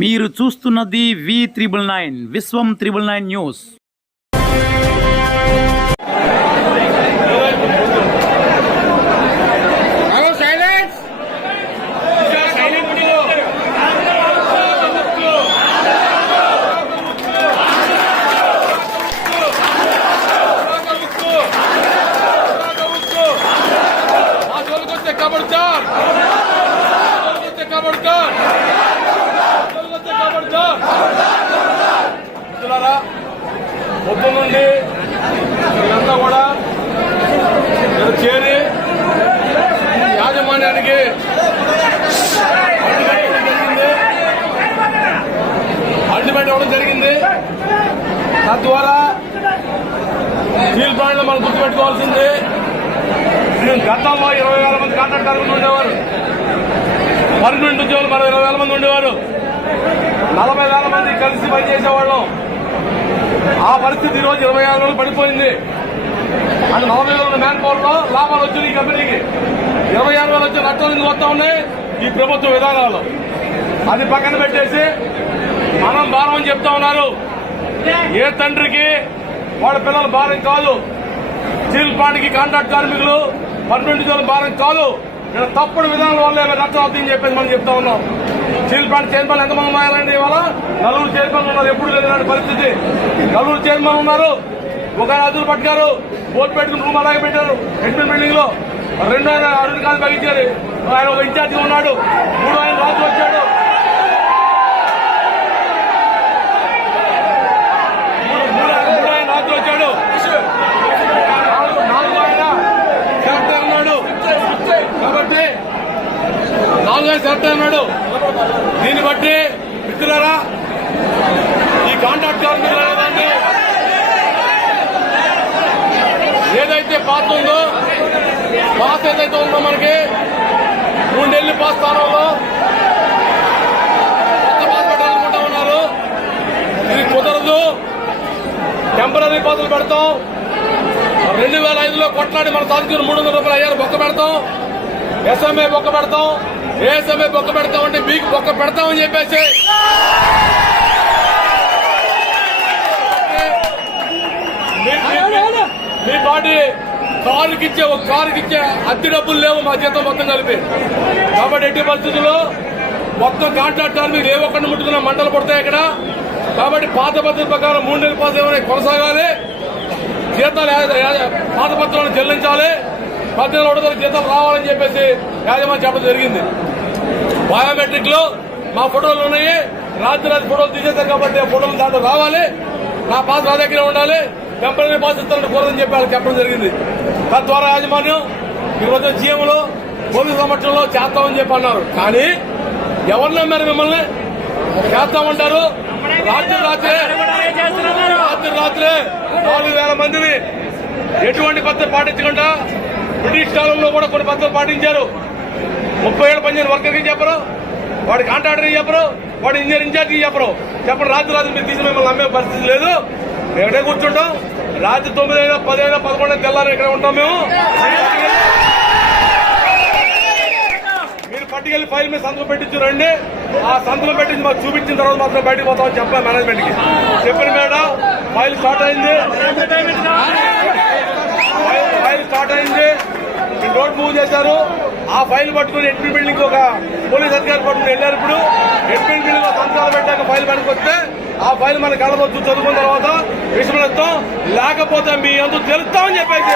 మీరు చూస్తున్నది V999 విశ్వం 999 news. పొద్దు నుండి వీళ్ళంతా కూడా చేరి యాజమాన్యానికి అల్టిమేట్ ఇవ్వడం జరిగింది. తద్వారా స్టీల్ ప్లాంట్ లో మనం గుర్తుపెట్టుకోవాల్సింది, గతంలో 20,000 మంది కాంట్రాక్ట్ కార్మికులు ఉండేవారు, పర్మనెంట్ ఉద్యోగులు మరో 20,000 మంది ఉండేవారు, 40,000 మంది కలిసి పనిచేసేవాళ్ళం. ఆ పరిస్థితి ఈరోజు 26 రోజులు పడిపోయింది. అంటే 40,000 మ్యాన్ పవర్ లో లాభాలు వచ్చింది ఈ కంపెనీకి. 26,000 వచ్చే నష్టాలు ఎందుకు వస్తా ఉన్నాయి? ఈ ప్రభుత్వ విధానాలు. అది పక్కన పెట్టేసి మనం భారం అని చెప్తా ఉన్నారు. ఏ తండ్రికి వాళ్ళ పిల్లల భారం కాదు. స్టీల్ ప్లాంట్ కి కాంట్రాక్ట్ కార్మికులు పర్మనెంట్ ఉద్యోగుల భారం కాదు. ఇక్కడ తప్పుడు విధానాల వల్ల నష్టం అవుతుందని చెప్పేసి మనం చెప్తా ఉన్నాం. స్టీల్ ప్లాంట్ చైర్మన్ ఎంతమంది ఉన్నారండి? ఇవాళ 4 చైర్మన్ ఉన్నారు. ఎప్పుడు లేని పరిస్థితి. 4 చైర్మన్ ఉన్నారు. ఒక అదులు పట్టుకారు, బోర్డు పెట్టుకుని రూమ్ అలాగే పెట్టారు అడ్మిన్ బిల్డింగ్ లో. 2 ఆయన అరుణ్ కాదు తగ్గించారు. ఆయన ఒక ఇన్ఛార్జిగా ఉన్నాడు. 3 ఆయన రాజు వచ్చాడు. 3 ఆయన రాజు వచ్చాడు. 4 ఆయన సెలెక్టర్ ఉన్నాడు. కాబట్టి 4 ఆయన సెలెక్టర్ ఉన్నాడు. దీన్ని బట్టి మిత్రులారా, ఈ కాంట్రాక్ట్ కార్మికులు అనేదాన్ని ఏదైతే పాస్ ఉందో, పాస్ ఏదైతే ఉందో మనకి 3 నెలలు పాస్ స్థానంలో కొత్త పాస్ పెట్టాలనుకుంటా ఉన్నారు. ఇది కుదరదు. టెంపరీ పాసులు పెడతాం. 2005లో కొట్లాడి మన సాధించిన 300 రూపాయలు అయ్యారు బొక్క పెడతాం. ఎస్ఎంఏ బొక్క పెడతాం. ఏఎస్ఎంఏ బొక్క పెడతామంటే మీకు బొక్క పెడతామని చెప్పేసి మీ పార్టీ ఒక కారుకిచ్చే అద్దె డబ్బులు లేవు మా జీతం మొత్తం కలిపి. కాబట్టి ఎట్టి పరిస్థితుల్లో మొత్తం కాంట్రాక్ట్ కార్మికులు ఏ ఒక్కడిని ముట్టుకున్నా మంటలు పడతాయి ఇక్కడ. కాబట్టి పాత పద్ధతి ప్రకారం 3 నెలల పాస్ ఏమైనా కొనసాగాలి. జీతాలు పాత పత్రాలను చెల్లించాలి. 18 రోజుల జీతాలు రావాలని చెప్పేసి యాజమాన్యం చెప్పడం జరిగింది. బయోమెట్రిక్ లో మా ఫోటోలు ఉన్నాయి. రాత్రి ఫోటోలు తీసేశారు కాబట్టి ఆ ఫోటోలు దాంట్లో రావాలి. నా పాస్ నా దగ్గర ఉండాలి. టెంపరీ పాస్ ఇస్తారని కూరదని చెప్పి వాళ్ళకి చెప్పడం జరిగింది. తద్వారా యాజమాన్యం ఈరోజు జీఎంలో పోలీసు సమక్షంలో చేస్తామని చెప్పి అన్నారు. కానీ ఎవరు నమ్మారు మిమ్మల్ని? చేస్తామంటారు. రాత్రి 4,000 మందిని ఎటువంటి పద్ధతి పాటించకుండా బ్రిటిష్ కాలంలో కూడా కొన్ని పద్ధతులు పాటించారు. 30 ఏళ్ళు పనిచేసిన వర్కర్కి చెప్పరు, వాడి కాంట్రాక్టర్కి చెప్పరు, వాడి ఇంజనీర్ ఇన్ఛార్జికి చెప్పరు. చెప్పండి, రాత్రి మీరు తీసి మిమ్మల్ని నమ్మే పరిస్థితి లేదు. ఎక్కడే కూర్చుంటాం. రాత్రి 9 అయినా 10 అయినా 11 అయినా తెల్లారి ఇక్కడ ఉంటాం మేము. మీరు పట్టుకెళ్లి ఫైల్ మీద సంతకం పెట్టించు రండి. ఆ సంతకం పెట్టించి మాకు చూపించిన తర్వాత మాత్రం బయటకు పోతామని చెప్పాలి మేనేజ్మెంట్ కి. చెప్పిన మేడం ఫైల్ స్టార్ట్ అయింది. రోడ్ మూవ్ చేశారు. ఆ ఫైల్ పట్టుకుని ఎడ్మిన్ బిల్డింగ్ ఒక పోలీస్ అధికారి పట్టుకుని వెళ్ళారు. ఇప్పుడు ఎడ్మిన్ బిల్డింగ్ లో సంతకాలు పెట్టాక ఫైల్ వెనక్కి వస్తే ఆ ఫైల్ మన కళ్ళబొచ్చు చదువుకున్న తర్వాత విషయం లేకపోతే మీ అందరూ తెలుస్తామని చెప్పేసి